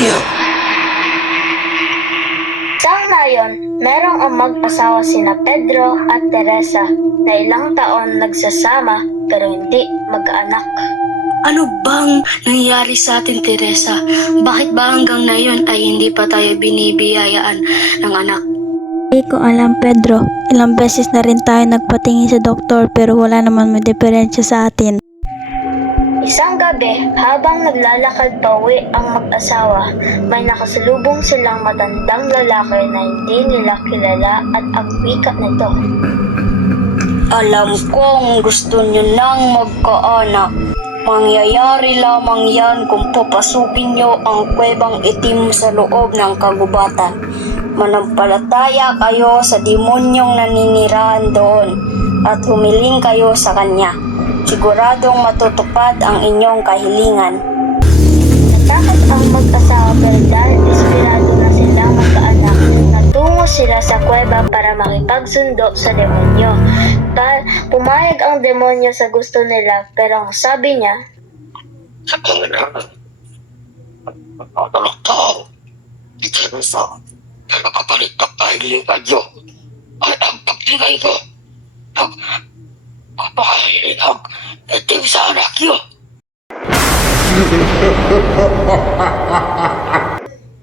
demonyo! Ngayon, merong ang mag-asawa sina Pedro at Teresa na ilang taon nagsasama pero hindi magkaanak. Ano bang nangyari sa atin, Teresa? Bakit ba hanggang ngayon ay hindi pa tayo binibiyayaan ng anak? Hindi ko alam, Pedro. Ilang beses na rin tayo nagpatingin sa doktor pero wala naman may diferensya sa atin. Isang gabi, habang naglalakad pauwi ang mag-asawa, may nakasalubong silang matandang lalaki na hindi nila kilala at ang wika nito. Alam kong gusto nyo nang magkaanak. Mangyayari lamang yan kung papasukin nyo ang kuwebang itim sa loob ng kagubatan. Manampalataya kayo sa demonyong naninirahan doon at humiling kayo sa kanya. Siguradong matutupad ang inyong kahilingan. Natakot ang mag-asawa pero dahil desperado na silang magkaanak, natungo sila sa kuweba para makipagsundo sa demonyo. Pumayag ang demonyo sa gusto nila pero ang sabi niya, Sa Panginoon, magtatanong tao, di Teresa, na nakapalit ng kahilingan nyo ay ang pagbigay ko ng papakahilingang itim sa anak nyo.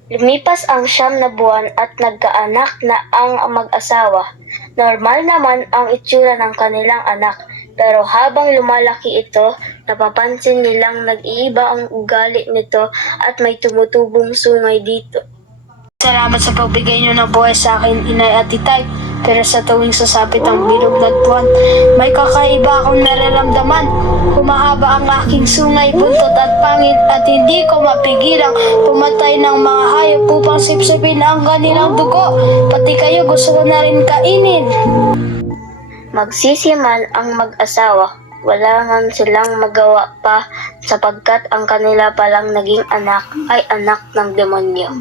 lumipas ang 9 na buwan at nagkaanak na ang mag-asawa. Normal naman ang itsura ng kanilang anak, pero habang lumalaki ito, napapansin nilang nag-iiba ang ugali nito at may tumutubong sungay dito. Salamat sa pagbigay nyo ng buhay sa akin, Inay at Titay. Pero sa tuwing sasapit ang bilog ng buwan, may kakaiba akong nararamdaman. Humahaba ang aking sungay, buntot at pangil at hindi ko mapigilang pumatay ng mga hayop upang sipsipin ang kanilang dugo. Pati kayo gusto ko na rin kainin. Magsisiman ang mag-asawa. Wala man silang magawa pa sapagkat ang kanila palang naging anak ay anak ng demonyo.